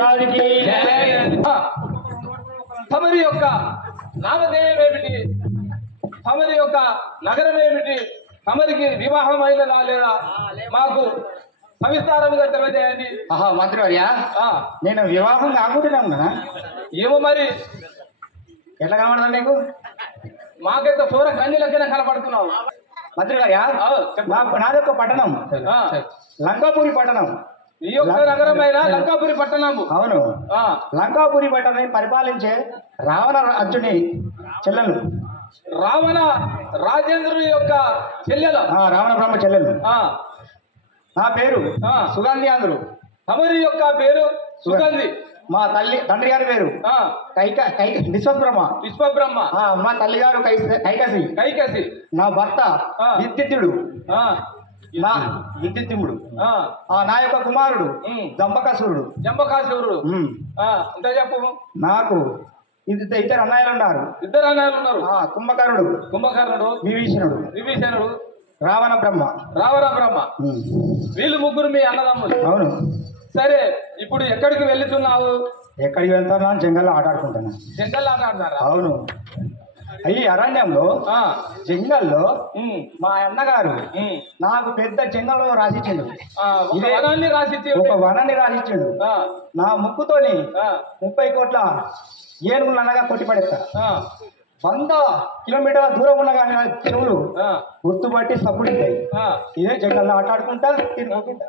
మహారాజుకి తమరి యొక్క నామధేయం ఏమిటి? తమరి యొక్క నగరం ఏమిటి? తమరికి వివాహం అయినదా లేదా? మాకు సవిస్తారంగా తెలియజేయండి. మంత్రివర్య, నేను వివాహం కాకుంటున్నాను కదా. ఏమో మరి ఎట్లా కనబడదా నీకు? మాకైతే సూర కన్యలకైనా కనపడుతున్నావు. మంత్రివర్య, నాదొక్క పట్టణం లంకాపురి పట్టణం. ఈ యొక్క నగరమైన లంకాపురి పట్టణము. అవును, లంకాపురి పట్టణాన్ని పరిపాలించే రావణ రాజుని చెల్లెలు. రావణ రాజేంద్రుని యొక్క చెల్లెలు. రావణ బ్రహ్మ చెల్లెలు. నా పేరు సుగంధి. అందరు తమరి యొక్క పేరు సుగంధి. మా తండ్రి గారి పేరు విశ్వబ్రహ్మ. విశ్వబ్రహ్మ. మా తల్లి గారు కైకసి. కైకసి. నా భర్త విద్యుత్తుడు. నా విద్యుత్తిముడు. నా యొక్క కుమారుడు జంబకాసురుడు. జంబకాసురుడు. అంతే చెప్పు. నాకు ఇద్దరు అన్నయ్యలు ఉన్నారు. ఇద్దరు అన్నయ్యలు ఉన్నారు. కుంభకర్ణుడు. కుంభకర్ణుడు. విభీషణుడు. విభీషణుడు. రావణ బ్రహ్మ. రావణ బ్రహ్మ. వీళ్ళు ముగ్గురు మీ అన్నదమ్ములు. అవును. సరే, ఇప్పుడు ఎక్కడికి వెళ్తున్నావు? ఎక్కడికి వెళ్తానా? జంగల్లో ఆట ఆడుకుంటాను. జంగల్లో ఆట ఆడతారా? అవును. ఈ అరణ్యంలో జంగల్లో మా అన్నగారు నాకు పెద్ద జంగల్లో రాసిచ్చిండు. ఒక వనాన్ని రాసిచ్చిండు. నా ముక్కుతోని 30 కోట్ల ఏనుగులు అనగా కొట్టి పడేస్తా. 100 కిలోమీటర్ల దూరం ఉన్న కానీ చెరువులు గుర్తుపట్టి సప్పుడింటాయి. ఇదే జంగల్లో ఆట ఆడుకుంటా తిరుగుకుంటా.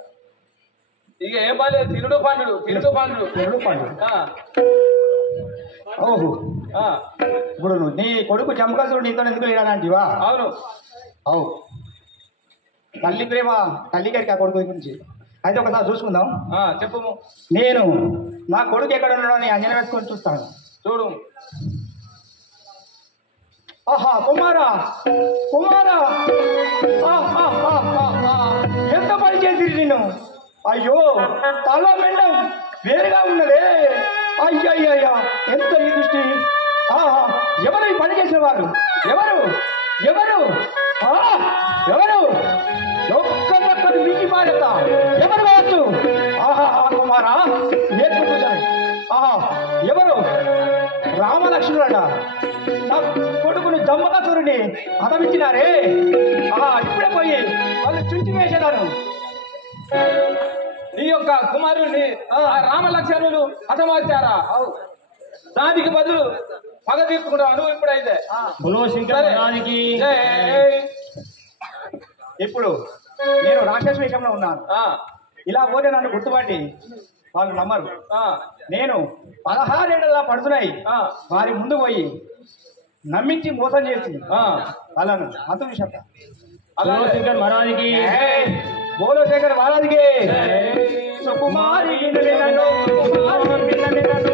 ఇక ఏం బాలేదు. తిరుడు పండు. ఓహో, ఇప్పుడు నీ కొడుకు జంబకాసురుడు నీతో ఎందుకు లేడాలంటివా? అవును. అవు, తల్లి ప్రేమ తల్లి గారికి ఆ కొడుకు గురించి అయితే ఒకసారి చూసుకుందాం. చెప్పు. నేను నా కొడుకు ఎక్కడ ఉన్నాడో అని అంజన వేసుకొని చూస్తాను. చూడు. ఆహా, కుమారా కుమారా, ఎంత పని చేసిరి నిన్ను. అయ్యో, తల మెండం వేరుగా ఉన్నదే. అయ్యయ్యా, ఎంత ఈ దృష్టి. ఎవరు ఈ పని చేసిన వారు? ఎవరు ఎవరు ఎవరు? ఒక్కరు మీకు మారేత ఎవరు కావచ్చు? కుమారా, నేర్చుకుంటాను. ఎవరు? రామలక్ష్మణుడ నా కొడుకును జంబకాసురుని హతమిచ్చినారే. ఇప్పుడే పోయి వాళ్ళు చుంచి వేసేదాను. నీ యొక్క కుమారుడిని రామలక్ష్మణులు హతమార్చారా? దానికి బదులు పగ తీర్చుకుంటావు నువ్వు ఇప్పుడైతే. ఇప్పుడు నేను రాక్షస వేషంలో ఉన్నాను. ఇలా పోతే నన్ను గుర్తుపట్టి వాళ్ళు నమ్మరు. నేను 16 ఏళ్ళలా పడుతున్నాయి వారి ముందు పోయి నమ్మించి మోసం చేసి వాళ్ళను అంతం చెప్తా. బోలో శంకర్ మహారాజుకి. సుకుమారి రావణుని చెల్లెను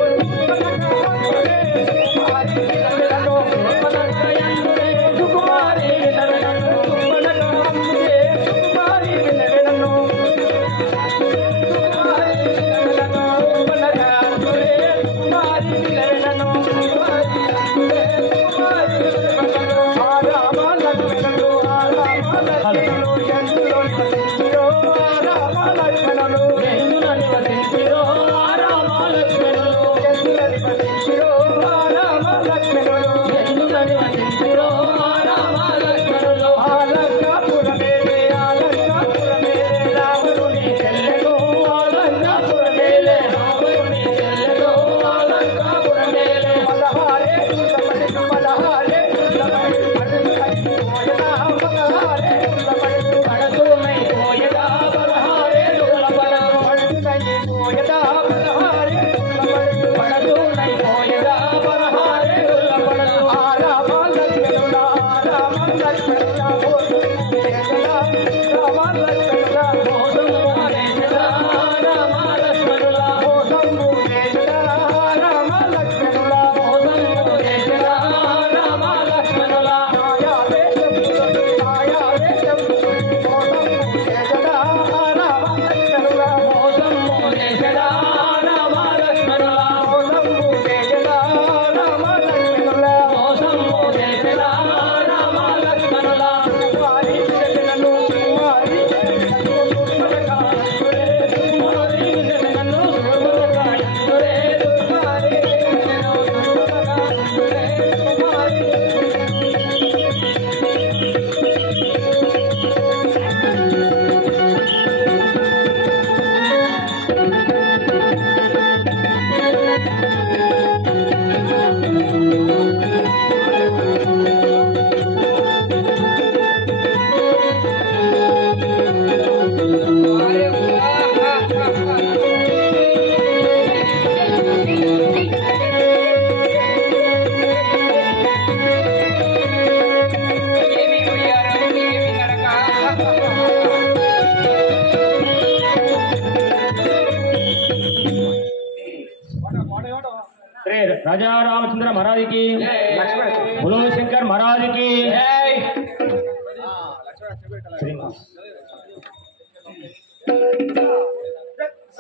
राजा रामचंद्र महाराज की, बोलो शंकर महाराज की।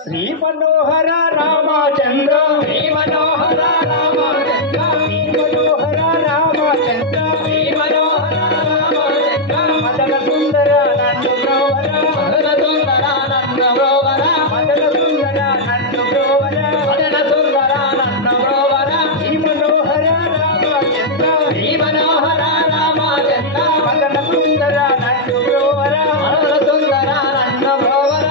श्री मनोहर रामचंद्र, श्री मनोहर रामचंद्र, श्री मनोहर रामचंद्र, श्री मनोहर रामचंद्र, मदन सुंदर नंद ब्रोवर, मदन सुंदर नंद ब्रोवर, मदन सुंदर नंद ब्रोवर, मदन सुंदर नंद ब्रोवर, श्री मनोहर रामचंद्र, श्री मनोहर रामचंद्र, मदन सुंदर नंद ब्रोवर, मदन सुंदर नंद ब्रोवर,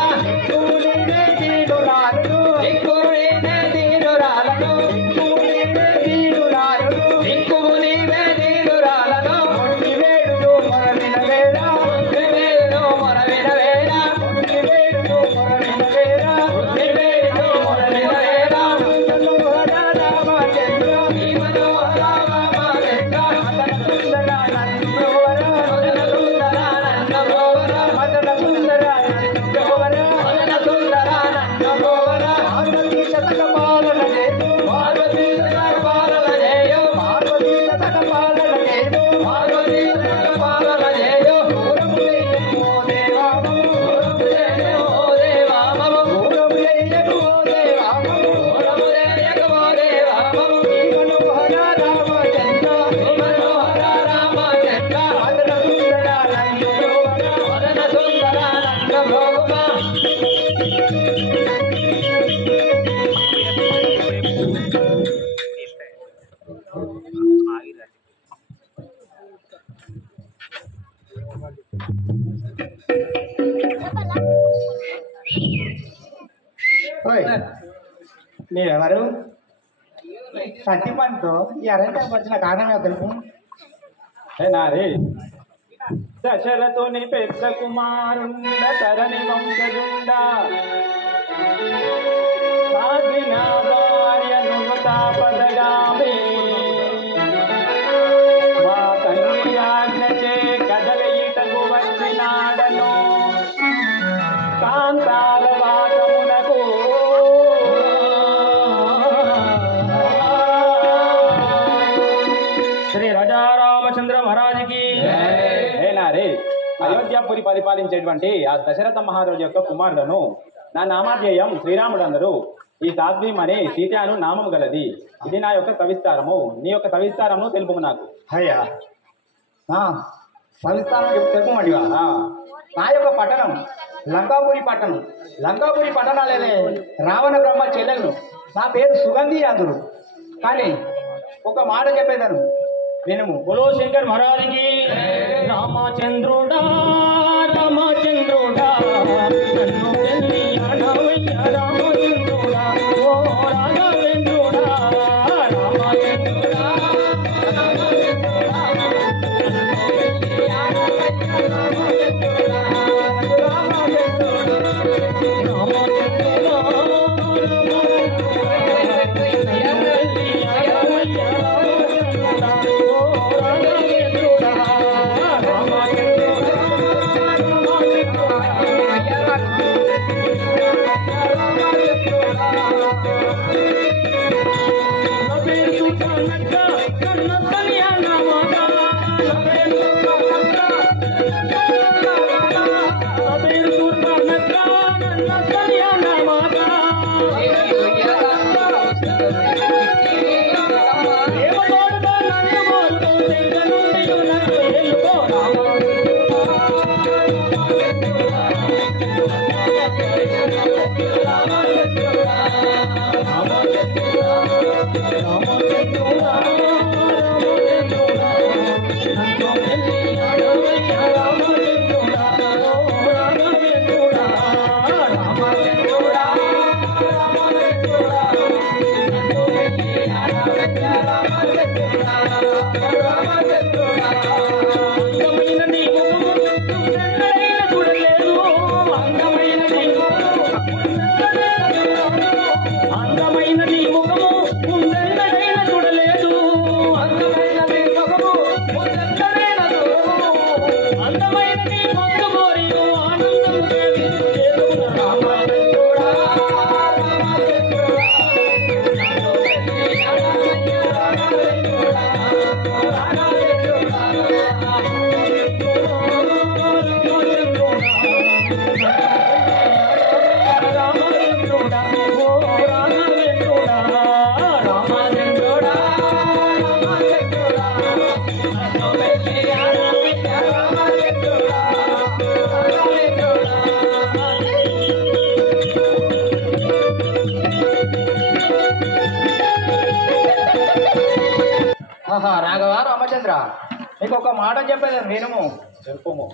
మీరెవరు? సత్యపంతో ఈ అరణ్యం వచ్చిన కారణమే తెలుపు. నారే దశరథుని పెద్ద కుమారుండ తరణి వంశజుండ సాధిన భార్యను తాపదగామి మా తండ్రి ఆజ్ఞచే కదలిటకు వచ్చినాడను కాంతాల వాసమునకు శ్రీ రాజా రామచంద్ర మహారాజ్ కి. అయోధ్యాపురి పరిపాలించేటువంటి ఆ దశరథ మహారాజు యొక్క కుమారులను నా నామాధ్యేయం శ్రీరాముడు అందరూ. ఈ సాధ్వీం అనే సీతాను నామము గలది. ఇది నా యొక్క సవిస్తారము. నీ యొక్క సవిస్తారము తెలుపు నాకు. అయ్యా సవిస్తారం తెలుపమండివా? నా యొక్క పట్టణం లంకాపురి పట్టణం. లంకాపురి పట్టణాలే రావణ బ్రహ్మ చెల్లెలను. నా పేరు సుగంధి యాదుడు. కానీ ఒక మాట చెప్పేదాను వినుము. బోలో శంకర్ మహారాజుకి. రామచంద్రుడా రామచంద్రుడా నన్ను వెళ్ళి అడవయ్య రామచంద్రుడా ఓ రాఘవేంద్రుడా రామచంద్రుడా రామచంద్ర నీకు ఒక మాట చెప్పేది వినుము. చెప్పుము.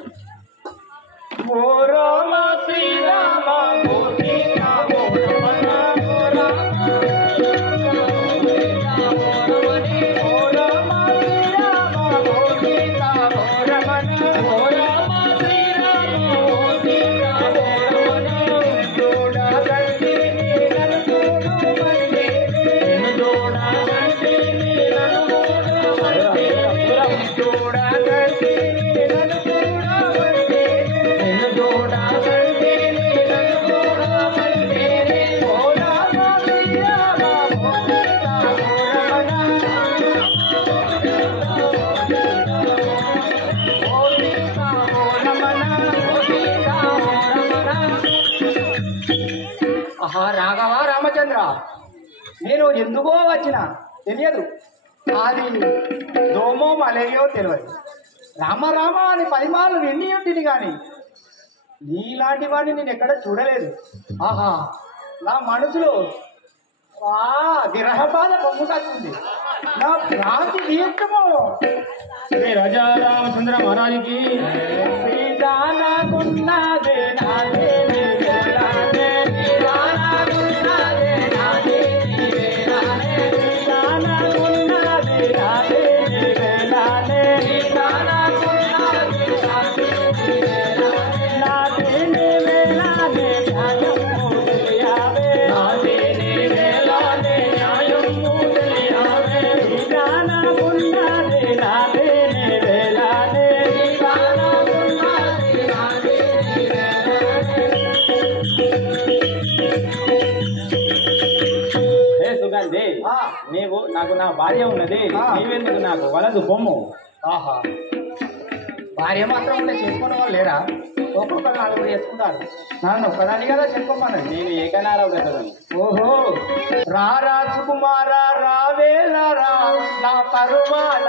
ఓ రామ శ్రీరామ ఓ సీతామ ఓ రమణ ఓ రామ ఓ రామ శ్రీరామ ఓ సీతామ ఓ రమణ ఓ రామ శ్రీరామ ఓ సీతామ ఓ రమణ జోడా గంటి నన్ను చూడు మండి జోడా గంటి నన్ను చూడు మండి జోడా గంటి నన్ను చూడు మండి జోడా గంటి నన్ను చూడు మండి ఓ రామ శ్రీరామ ఓ సీతామ ఓ రమణ ఆహా రాఘవ రామచంద్ర నేను ఎందుకో వచ్చిన తెలియదు. అది దోమో మలేరియో తెలియదు. రామ రామ అని పరిమాణాలు నిండి ఉంటుంది కానీ నీలాంటి వాడిని నేను ఎక్కడ చూడలేదు. ఆహా నా మనసులో విరహబాధ పొంగుకొస్తుంది. నా భ్రాంతి తీర్థము శ్రీ రాజా రామచంద్ర మహారాజుకి సీతానాకున్నదే నాదే నీవేలానే సీతానాకున్నదే నాదే నీవేలానే సీతానాకున్నదే నాదే నీవేలానే సీతానాకున్నదే నాదే నీవేలానే నాదే నీవేలానే న్యాయము తెలియావే నాదే నీవేలానే న్యాయము తెలియావే సీతానాకున్నదే నాదే నీవేలానే సీతానాకున్నదే నాదే హే సుగంధి, ఆ. నీవు నాకు నా భార్య ఉన్నది, ఆ. నీవెందుకు నాకు వలదు పొమ్ము. ఆహా భార్య మాత్రం ఉంటే చేసుకునే వాళ్ళు లేరా? ఒక్కొక్కరు నలుగురు చేసుకుంటారు. నన్ను ఒక్కదాని కదా చేసుకోమనండి. నేను ఏకనార బ్రతను. ఓహో రారా సుకుమారా రావేలా రా నా పరువాల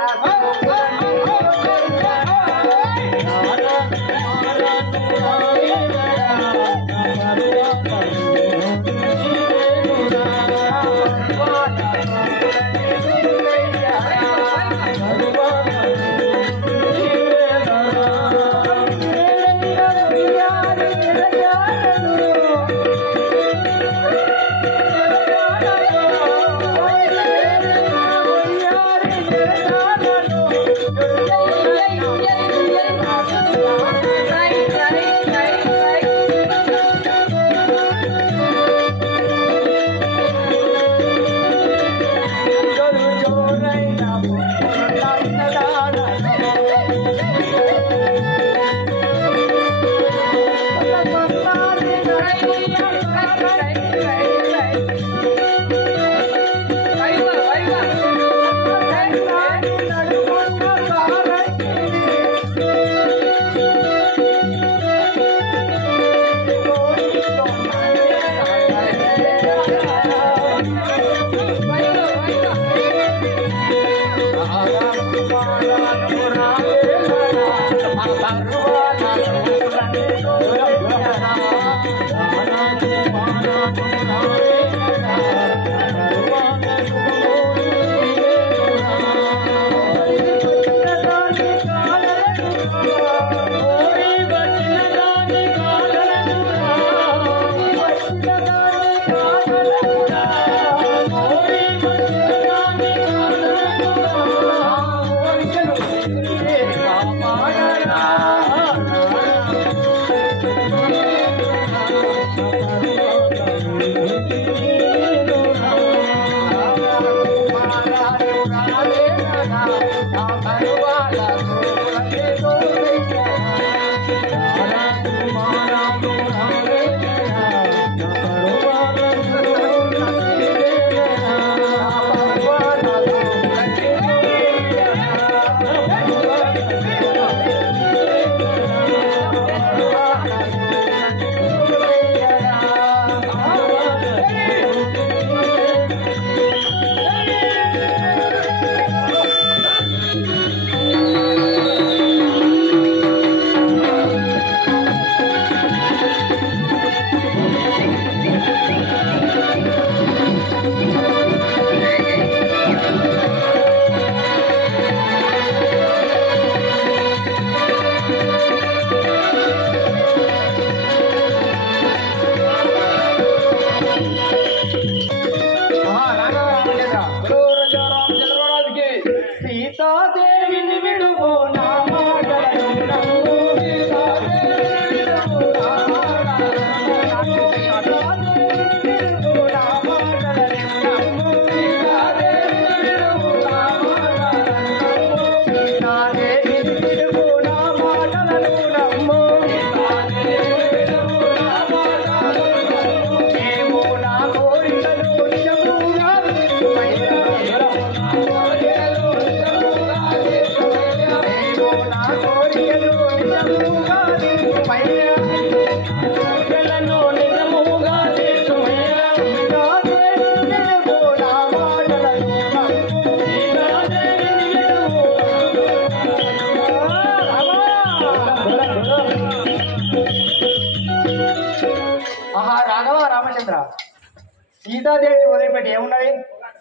సీతాదేవిని వదిలిపెట్టి ఏమున్నది?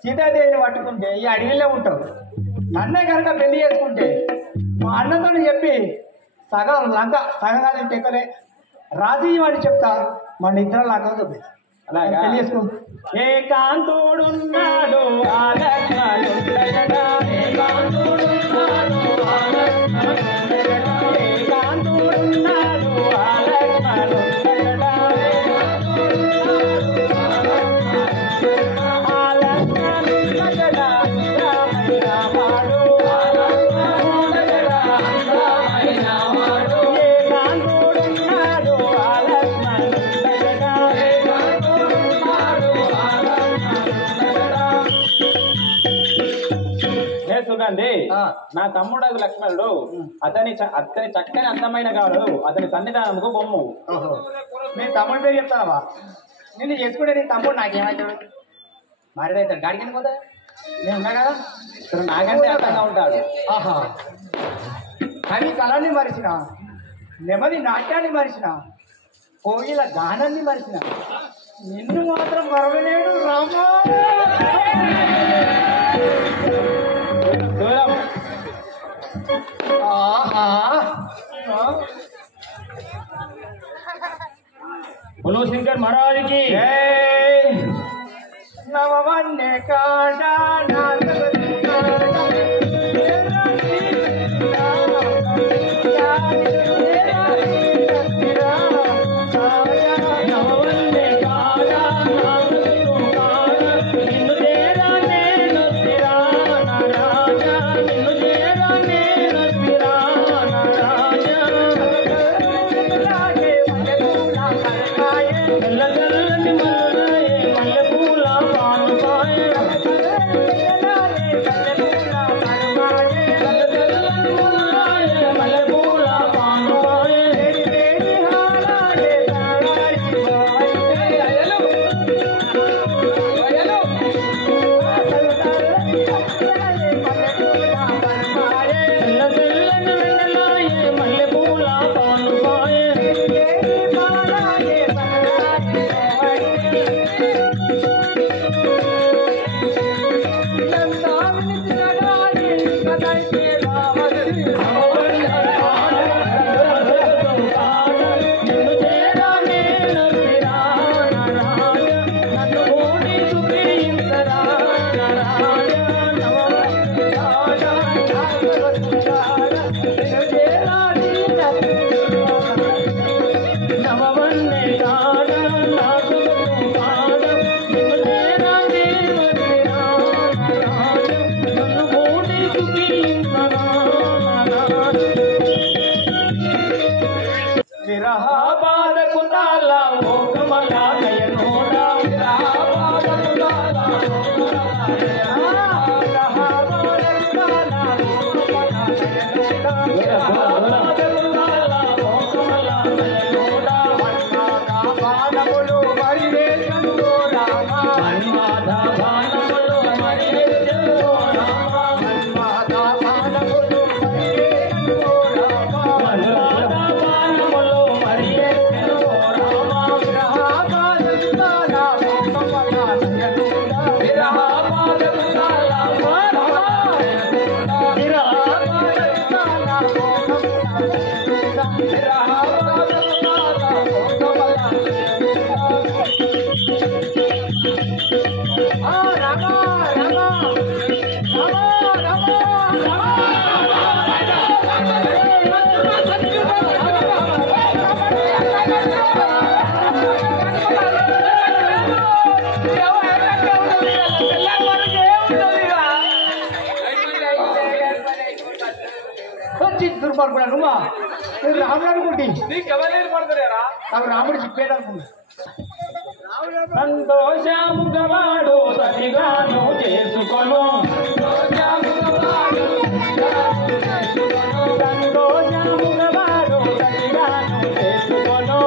సీతాదేవిని పట్టుకుంటే ఈ అడవిలో ఉంటావు. నన్నే కనుక పెళ్లి చేసుకుంటే మా అన్నతో చెప్పి సగం లంక సగం కాదు తెక్కలే రాజీ అని చెప్తా మన ఇద్దరు లంక అలాగా పెళ్లి చేసుకో. ఏ కాంతుడున్నాడు నా తమ్ముడు లక్ష్మణుడు అతని చక్కని అందమైన గాడు అతని సన్నిధానముకు బొమ్ము. నీ తమ్ముడి పేరు చెప్తావా? నేను చేసుకుంటే నీ తమ్ముడు నాకేమవుతాడు? మరిదవుతాడు గాడికి పోతా నేను ఉన్నా కదా. నాకంటే అందంగా ఉంటాడు. ఆహా కవి కళని మరిచిన, నెమలి నాట్యాన్ని మరిచిన, కోయిల గానాన్ని మరిచిన, నిన్ను మాత్రం మరవలేడు రామా. बोलो शंकर महाराज की नववन्य कांडा అనుకున్నా నువ్వా నువ్వు రాముడు అనుకుంటే నీకెవరు పడతారా నాకు రాముడు చెప్పేది అనుకున్నా సంతోషముగవాడు సరిగాను చేసుకొను సంతోషముగవాడు సరిగాను చేసుకొను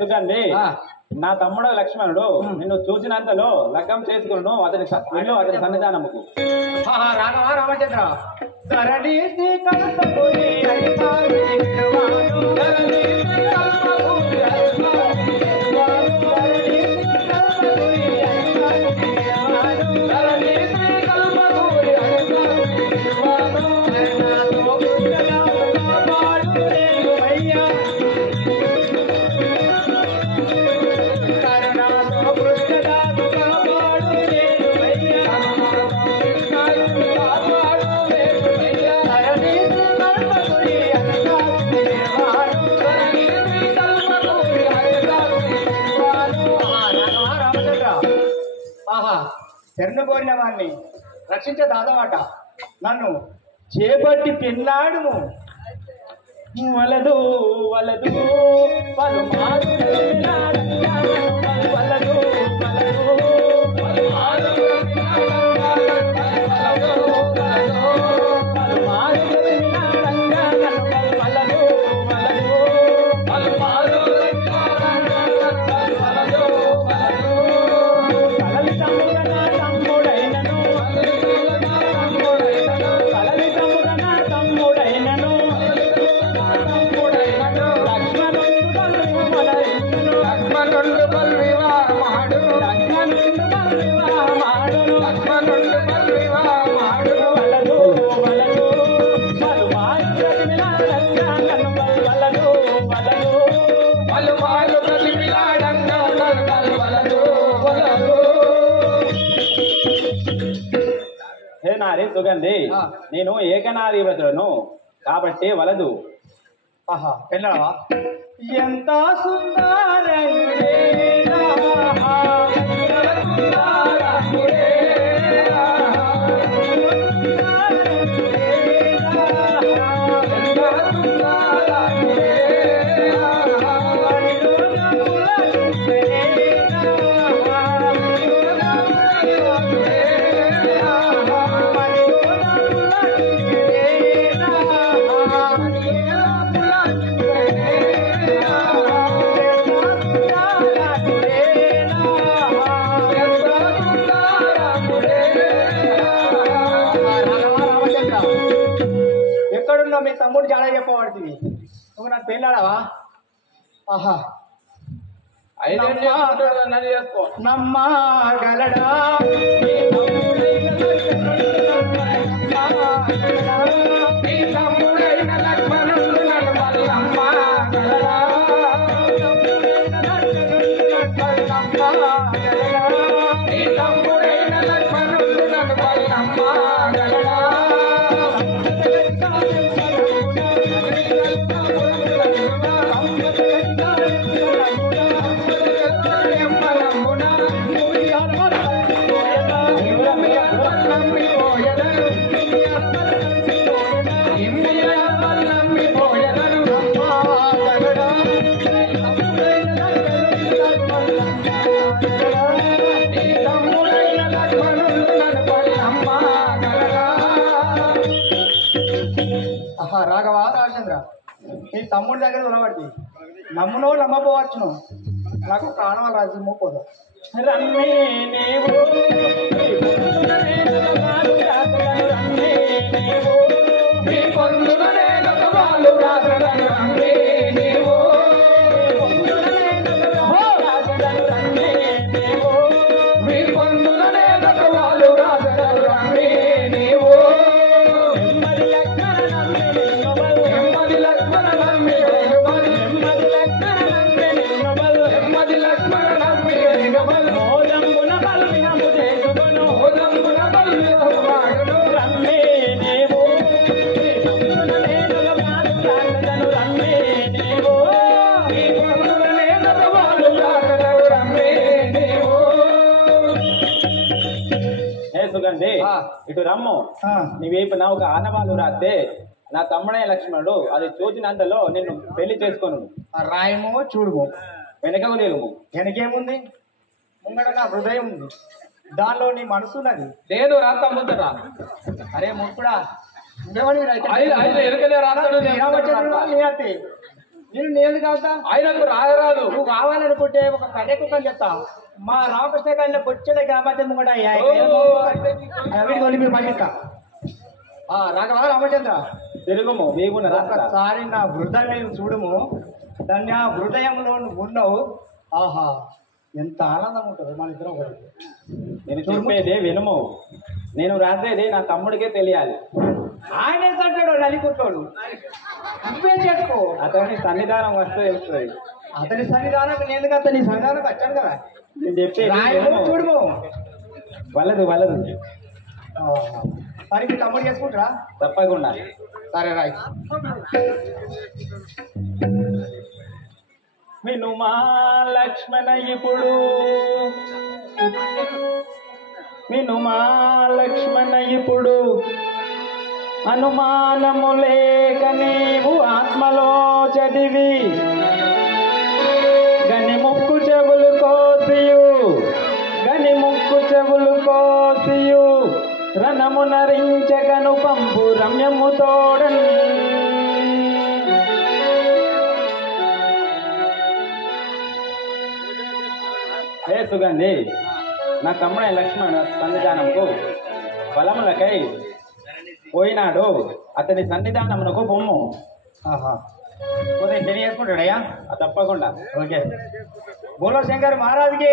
సుగంధి నా తమ్ముడు లక్ష్మణుడు నిన్ను చూసినంతలో లగ్గం చేసుకును అతని అతని సన్నిధానముకు రాఘవా రామచంద్ర శరణు కోరిన వాడిని రక్షించే దాదమాట నన్ను చేపట్టి పెళ్ళాడుము వలదు వలదు పలుమారు వలదు సుగంధి నేను ఏకనారీ వ్రతులను కాబట్టి వలదు పెళ్ళవా ఎంత సుందరుడే మీ తమ్ముడు జాడ చెప్పబడుతుంది నువ్వు నాకు పెళ్ళాడవా నమ్మగలడా రాఘవా రాజేంద్ర నీ తమ్ముడి దగ్గర నిలబడి నమ్మునో నమ్మపోవచ్చును నాకు ప్రాణాలు రాజ్యము పోదు రమ్మే నీవు సుగంధి ఆ. ఇటు రమ్ము ఆ. నీ వైపున ఒక ఆనవాలు రాస్తే నా తమ్ముడే లక్ష్మణుడు అది చూచినంతలో నిన్ను పెళ్లి చేసుకోను. రాయము చూడుము, వెనకకు తిరుగుము. వెనకేముంది? ముంగడ నా హృదయం ఉంది, దానిలో నీ మనసు ఉన్నది. లేదు రాత ముందరా అరే ముక్కుడా, ఇంకేమని ఎరుకలే రాస్తాడు నేను నేను కాదా? ఆయనకు రాయరాదు. నువ్వు కావాలనుకుంటే ఒక కథ కుక్కని చెప్తా. మా రామకృష్ణ గారిలో బొచ్చడే గ్రామాంతం ముంగట మీరు పంపిస్తా. రాఘవ రామచంద్ర, తిరుగుము వేగున రాస్తా. ఒకసారి నా హృదయం చూడుము, దాన్ని ఆ హృదయంలో నువ్వు ఉన్నావు. ఆహా, ఎంత ఆనందం ఉంటుంది మన ఇద్దరం ఒకటి. నేను చెప్పేది వినుము, నేను రాసేది నా తమ్ముడికే తెలియాలి. ఆయనే అంటాడు నలికుట్టాడు, నువ్వే చేసుకో. అతని సన్నిధానం వస్తే తెలుస్తుంది. అతని సన్నిధానం నేను కదా, నీ సన్నిధానం వచ్చాను కదా. నేను చెప్పేది రాయము వినుము. చూడుము. వలదు వలదు మరి మీ తమ్ముడు చేసుకుంటారా? తప్పకుండా. సరే రాయ్. వినుమా లక్ష్మణ ఇప్పుడు, వినుమా లక్ష్మణ ఇప్పుడు, అనుమానము లేక నీవు ఆత్మలో చదివి గని ముక్కు చెవులు కోసియు, గని ముక్కు చెవులు కోసియు రణము నరించగను పంపు రమ్యము తోడన్. హే సుగంధి, నా తమ్ముడే లక్ష్మణ సన్నిధానంకు బలములకై పోయినాడు, అతని సన్నిధానమునకు బొమ్ము. ఉదయం తెలియజేసుకుంటాడయ్యా? తప్పకుండా. ఓకే. బోలో శంకర్ మహారాజ్కి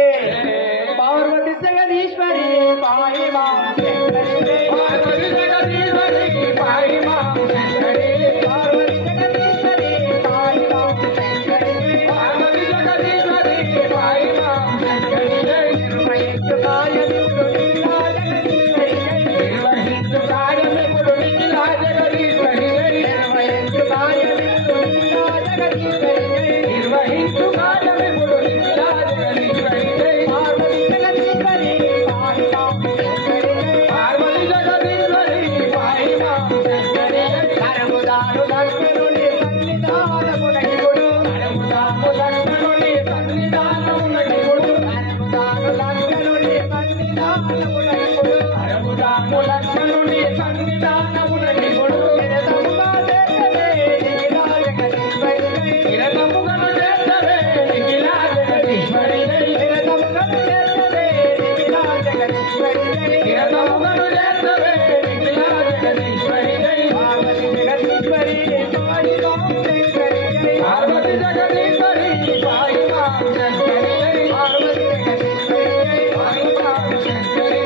పార్వతి జగదీశ్వరి పాయి మాం శంకరి, పార్వతి జగదీశ్వరి పాయి మాం శంకరి, పార్వతి జగదీశ్వరి పాయి మాం శంకరి, పార్వతి జగదీశ్వరి పాయి మాం శంకరి. నిర్వహించు కార్యమిప్పుడు నిఖిలా జగదీశ్వరి, నిర్వహించు కార్యమిప్పుడు నిఖిలా జగదీశ్వరి, నిర్వహించు కార్యమిప్పుడు నిఖిలా జగదీశ్వరి, నిర్వహించు కార్యమిప్పుడు నిఖిలా జగదీశ్వరి. పార్వతి జగదీశ్వరి పాయి మాం శంకరి, పార్వతి జగదీశ్వరి పాయి మాం శంకరి. కరముదారు లక్ష్మణుని సన్నిధానమునకిప్పుడు, కరముదాము లక్ష్మణుని సన్నిధానమునకిప్పుడు, కరముదారు లక్ష్మణుని సన్నిధానమునకిప్పుడు, కరముదాము లక్ష్మణుని సన్నిధానమునకిప్పుడు. నిరతముగా చేసవే నిఖిలా జగదీశ్వరి, నిరతముగను చేసవే నిఖిలా జగదీశ్వరి, నిరతముగను చేసవే నిఖిలా జగదీశ్వరి, నిరతముగను చేసవే నిఖిలా జగదీశ్వరి. పార్వతి జగదీశ్వరి పాయి మాం శంకరి, పార్వతి జగదీశ్వరి పాయి మాం శంకరి, పార్వతి జగదీశ్వరి పాయి మాం శంకరి.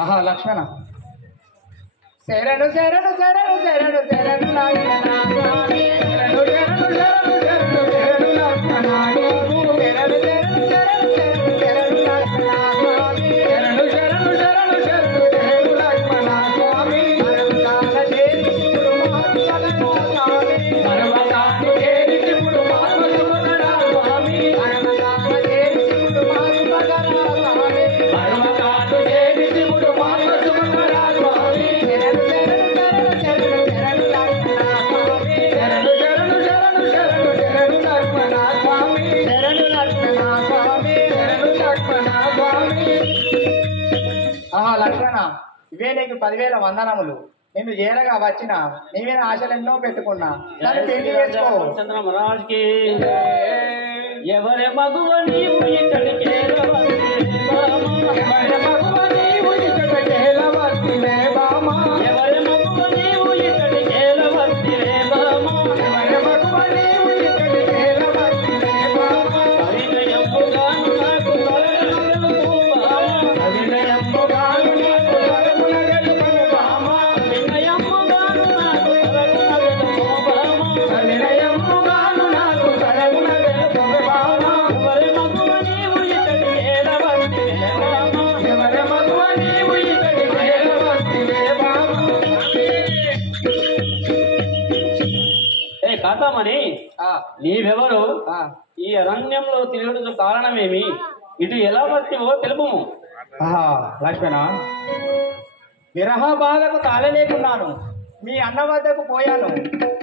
ఆహా లక్ష్మణ, శరణు శరణు శరణు శరణు శరణు లక్ష్మణ స్వామి, శరణు శరణు శరణు శరణు శరణు లక్ష్మణ నీవు, శరణు శరణు శరణు శరణు శరణు లక్ష్మణ స్వామి, శరణు శరణు శరణు శరణు శరణు లక్ష్మణ స్వామి. పర్వతాల చేరి శివుడు మహాత్మగడా స్వామి, పర్వతాలు చేరి శివుడు మహాత్మగడా స్వామి, పర్వతాల చేరి శివుడు మహాత్మగడా స్వామి, పర్వతాలు చేరి శివుడు మహాత్మగడా స్వామి. శరణు శరణు శరణు శరణు శరణు లక్ష్మణ స్వామి, శరణు శరణు శరణు శరణు శరణు లక్ష్మణ స్వామి, శరణు లక్ష్మణ స్వామి, శరణు లక్ష్మణ స్వామి. ఆహా లక్ష్మణ, ఇవే నీకు 10,000 వందనములు. నిన్ను చేరగా వచ్చిన నీవే ఆశలు ఎన్నో పెట్టుకున్నా, నన్ను పెళ్లి చేసుకో. చంద్ర మహారాజ్కి ఎవరి మగువ నీవు ఇతడికి ఎవరి మగువ నీవు ఇతడికి బామా, ఎవరి మగువ నీవు ఇతడికి బామా, ఎవరి మగువ నీవు ఇతడికి బామా. అవినయముగాను నాకు కలగలుగు బామా, అవినయముగాను నాకు కలగలుగు బామా, అవినయముగాను నాకు కలగలుగు బామా, అవినయముగాను నాకు కలగలుగు బామా. ఎవరి మగువ నీవు ఇతడికి బామా, ఎవరి మగువ నీవు ఇతడికి బామా. ఏ కాతామణి, ఆ, నీవెవరు? ఆ, ఈ అరణ్యంలో తిరుగుటకు కారణమేమి? ఇటు ఎలా వస్తేవో తెలుపుము. ఆహా లక్ష్మణ, విరహ బాధకు తాళలేకున్నాను. మీ అన్న వద్దకు పోయాను.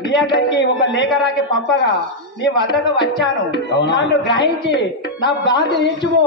నీ అక్కడికి ఒక లేఖ రాకి పంపగా నీ వద్దకు వచ్చాను. నన్ను గ్రహించి నా బాధ తీర్చుము.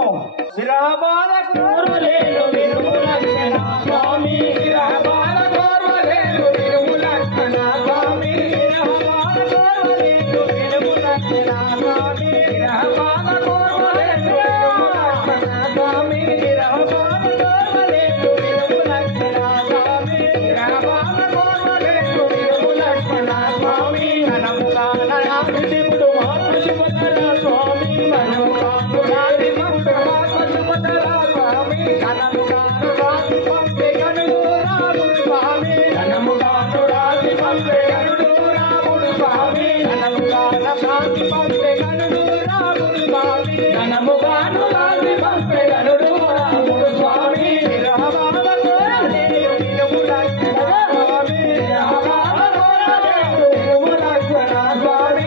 విరహ బాధకు ఓర్వలేను వినుము లక్ష్మణ స్వామి. విరహ బాధకు ఓర్వలేను వినుము లక్ష్మణ స్వామి. విరహ బాధకు ఓర్వలేను వినుము లక్ష్మణ స్వామి. విరహ బాధకు ఓర్వలేను వినుము లక్ష్మణ స్వామి. విరహ బాధకు ఓర్వలేను వినుము లక్ష్మణ స్వామి. విరహ బాధకు ఓర్వలేను వినుము లక్ష్మణ స్వామి. ఘనముగా నయాభిముడు మాతృశుభకర స్వామి. ఘనముగా నయాభిముడు మాతృశుభకర స్వామి. ఘనముగా రాజి పంపే గనుడు రాముడు స్వామి. ఘనముగా రాజి పంపే గనుడు రాముడు స్వామి. ఘనముగా రాజి పంపే గనుడు రాముడు స్వామి. ఘనముగా రాజి పంపే గనుడు రాముడు స్వామి. విరహ బాధ కోరలేను వినుము లక్ష్మణ స్వామి. విరహ బాధ కోరలేను వినుము లక్ష్మణ స్వామి.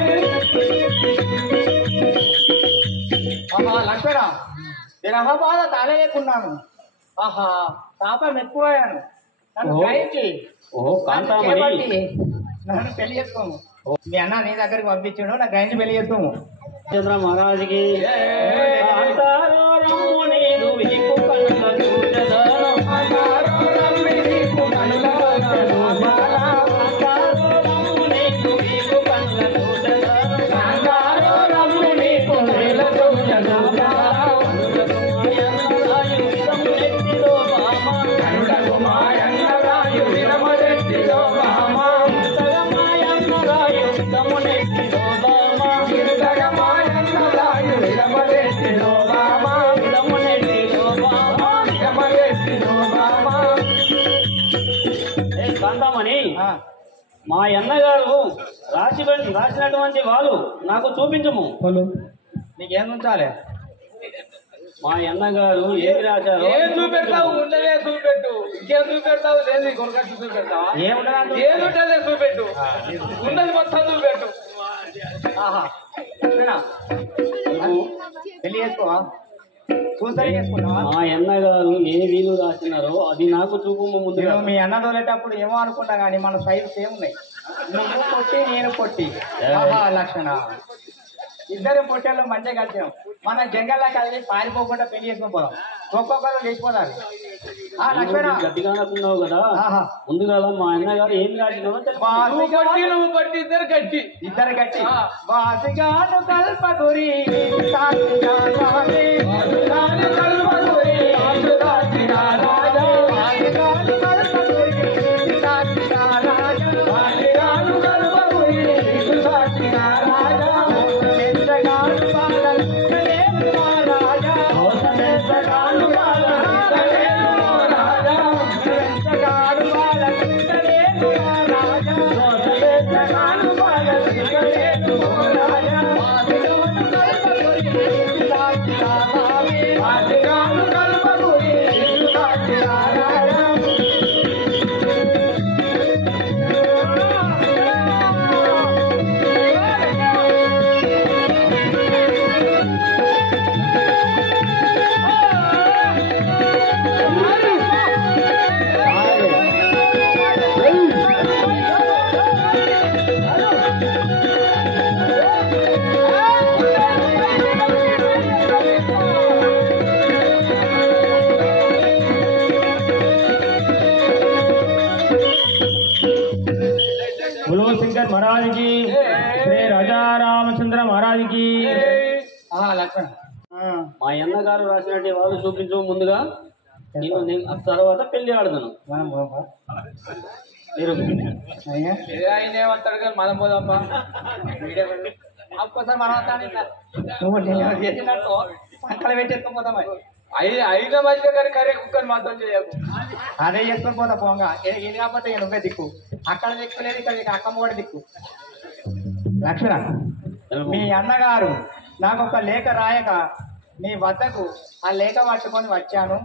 ఆహా లక్ష్మణ, విరహ బాధ తాళలేకున్నాను. ఆహా పాపం ఎక్కువయ్యాను. నన్ను గ్రహించి ఓ కాంతామణి, చేపట్టి నన్ను పెళ్లి చేసుకోము. మీ అన్న నీ దగ్గరికి పంపించాడు, నాకు గ్రహించి పెళ్లి చేసుకోము. చంద్ర మహారాజుకి కాంతారో రమ్ము నీదు వీపు కనుల చూచెదను. కాంతారో రమ్ము నీదు కనుల చూచెదను. కాంతారో రమ్ము నీదు వీపు కనుల చూచెదను. కాంతారో రమ్ము నీదు కనుల చూచెదను. కనులకు మాయన్నరాయు విరము నెట్టిలో భామ. కనులకు మాయన్నరాయు విరము నెట్టిలో భామ. కనులకు మాయన్నరాయు విరము నెట్టిలో భామ. విరము నెట్టిలో భామ. విరము నెట్టిలో భామ. ఏ కాంతామణి, ఆ, మా అన్నగారు రాసినటువంటి వాళ్ళు నాకు చూపించము. నీకేం ఉంచాలి? మా అన్నగారు ఏమి రాశారు? ఏం చూపెడతావు? ఉండలే చూపెట్టు. ఇంకేం చూపెడతావు? లేదు కొరకట్టు చూపెడతావా? ఏముండదు? ఏది ఉంటలే చూపెట్టు. ఉన్నది మొత్తం చూపెట్టు. ఆహా లక్ష్మణ, పెళ్లి చేసుకోవా? చూసరి చేసుకున్నావా? మా అన్నగారు ఏ వీలు రాసినారో అది నాకు చూపము ముందుగా. నేను మీ అన్న తోలేటప్పుడు ఏమో అనుకుంటా కానీ మన సైజు సేమ్ ఉన్నాయి. నువ్వు పొట్టి నేను పొట్టి. ఆహా లక్షణ, ఇద్దరు పొట్టేళ్ళు మంచిగా కలిసాం. మన జంగల్లా కలిసి పారిపోకుండా పెళ్లి చేసుకుని పోదాం. ఒక్కొక్కరు లేచిపోతారు. ఆ లక్ష్మణ, గట్టిగా అనుకున్నావు కదా, ఆహా ముందుగా మా అన్నగారు ఏమి రాసినారో తెలుపు. నువ్వు కొట్టి నువ్వు కొట్టి ఇద్దరు గట్టి. ఇద్దరు గట్టి. వాసిగాను కల్పగురి సాక్షిగా స్వామి. వాసిగాను కల్పగురి సాక్షిగా రాజా. వాసిగాను కల్పగురి సాక్షిగా రాజా. వాసిగాను కల్పగురి సాక్షిగా రాజా. మెత్తగాను బాలలేము రాజా. మెత్తగాను బాలలేము రాజా. మెత్తగాను బాలలేము రాజా. మెత్తగాను బాలలేము రాజా. వాసిగాను కల్పగురి సాక్షిగా స్వామి. వాసిగాను కల్పగురి సాక్షిగా రాజా. बोलो शंकर महाराज की, श्री राजा रामचंद्र महाराज की। ఆహా లక్ష్మణ, మా అన్నగారు రాసినటువంటి వాళ్ళు చూపించు ముందుగా. నేను తర్వాత పెళ్లి ఆడదాను. మనం పోదామా? మీరు అయ్యా ఆయన ఏమంటాడు కానీ మనం పోదాంపా. ఒక్కసారి మనం నువ్వు నేను చేసినట్టు సంకల పెట్టేసుకొని పోతామా? అయిన మధ్య కానీ కర్రీ కుక్కని మాత్రం చేయకు. అదే చేసుకొని పోతా పోంగా. ఇది కాకపోతే ఇక నువ్వే దిక్కు. అక్కడ దిక్కులేదు, ఇక్కడ నీకు అక్కమ్మ కూడా దిక్కు. లక్ష్మణ, మీ అన్నగారు నాకు ఒక లేఖ రాయక నీ వద్దకు ఆ లేఖ పట్టుకొని వచ్చాను.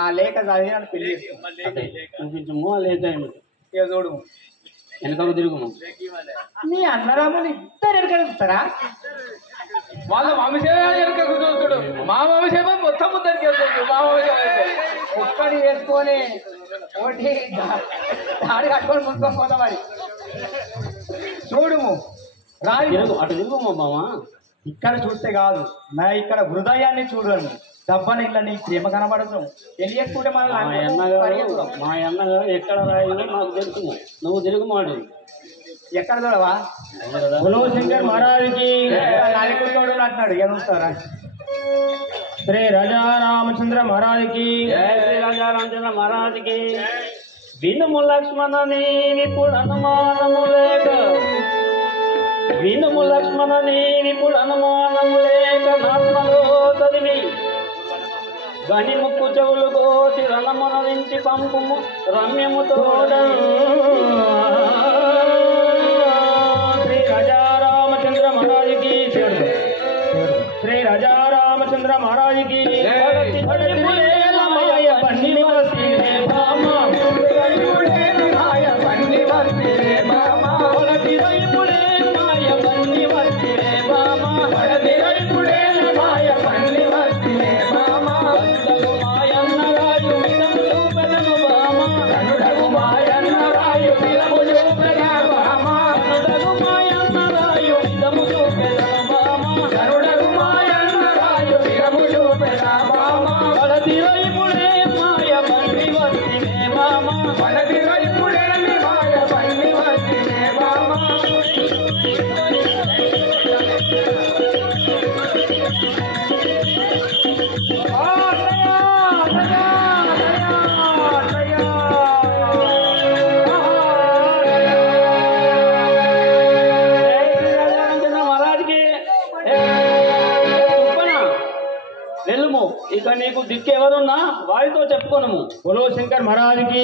ఆ లేఖ చదివి నన్ను పెళ్లి చేసుకున్నాను. చూపించము లేదా ఇక చూడు, వెనకకు తిరుగుము. మీ అన్నరాములు ఇద్దరు ఎక్కడ చూస్తారా? వాళ్ళ వంశమే వెనకకు చూస్తుడు మా వంశమే మొత్తం ముందరికి వెళ్తుంది మా వంశం అయితే ఒక్కడి వేసుకొని ఒకటి దాడి కట్టుకొని ముందుకొని పోతాం మరి చూడుము రాజు అటు తిరుగు మా బామ. ఇక్కడ చూస్తే కాదు నా ఇక్కడ హృదయాన్ని చూడండి దబ్బన ఇళ్ళ నీ ప్రేమ కనబడదు పెళ్లి చేసుకుంటే మా అన్నగారు ఎక్కడ రాయో నాకు తెలుసు. నువ్వు తిరుగు మాట. ఎక్కడ చూడవా బోలో శంకర్ మహారాజుకి నాలుగుడు అంటున్నాడు ఏమవుతారా శ్రీ రాజా రామచంద్ర మహారాజుకి శ్రీ రాజా రామచంద్ర మహారాజుకి వినుము లక్ష్మణని విపుడు అనుమానము లేక వినుము లక్ష్మణని విపుడు అనుమానము లేక నాత్మలో చదివి గని ముక్కు చెవులు కోసి రణమనరించి పంపుము రమ్యము తోడ శ్రీ రాజా రామచంద్ర మహారాజుకి శ్రీ రాజా రామచంద్ర మహారాజుకి పన్ని వసి ఇక నీకు దిక్కు ఎవరున్నా వారితో చెప్పుకోను. బోలో శంకర్ మహారాజుకి